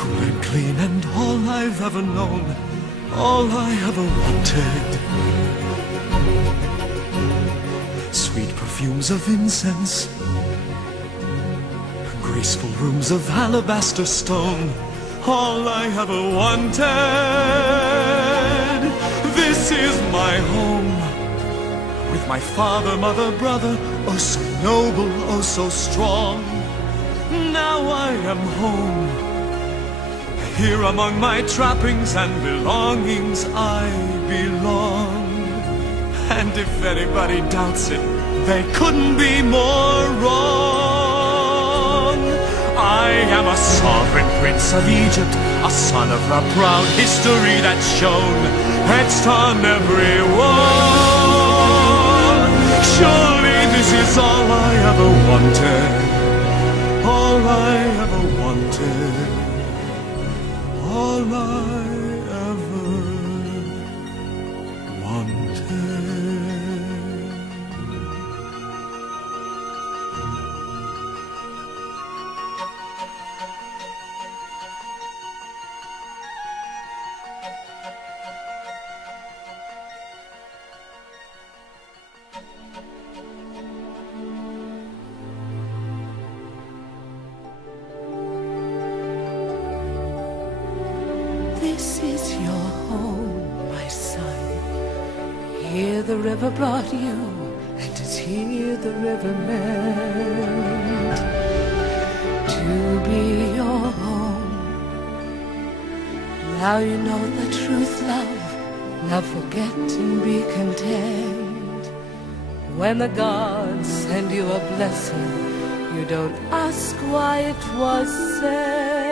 cool and clean and all I've ever known, all I ever wanted. Sweet perfumes of incense, graceful rooms of alabaster stone, all I ever wanted. This is my home, with my father, mother, brother, oh so noble, oh so strong. Now I am home, here among my trappings and belongings I belong. And if anybody doubts it, they couldn't be more wrong. I am a sovereign prince of Egypt, a son of the proud history that's shown, etched on every wall. Surely this is all I ever wanted, all I ever wanted, all I ever wanted. This is your home, my son. Here the river brought you, and it's here the river meant to be your home. Now you know the truth, love. Now forget and be content. When the gods send you a blessing, you don't ask why it was sent.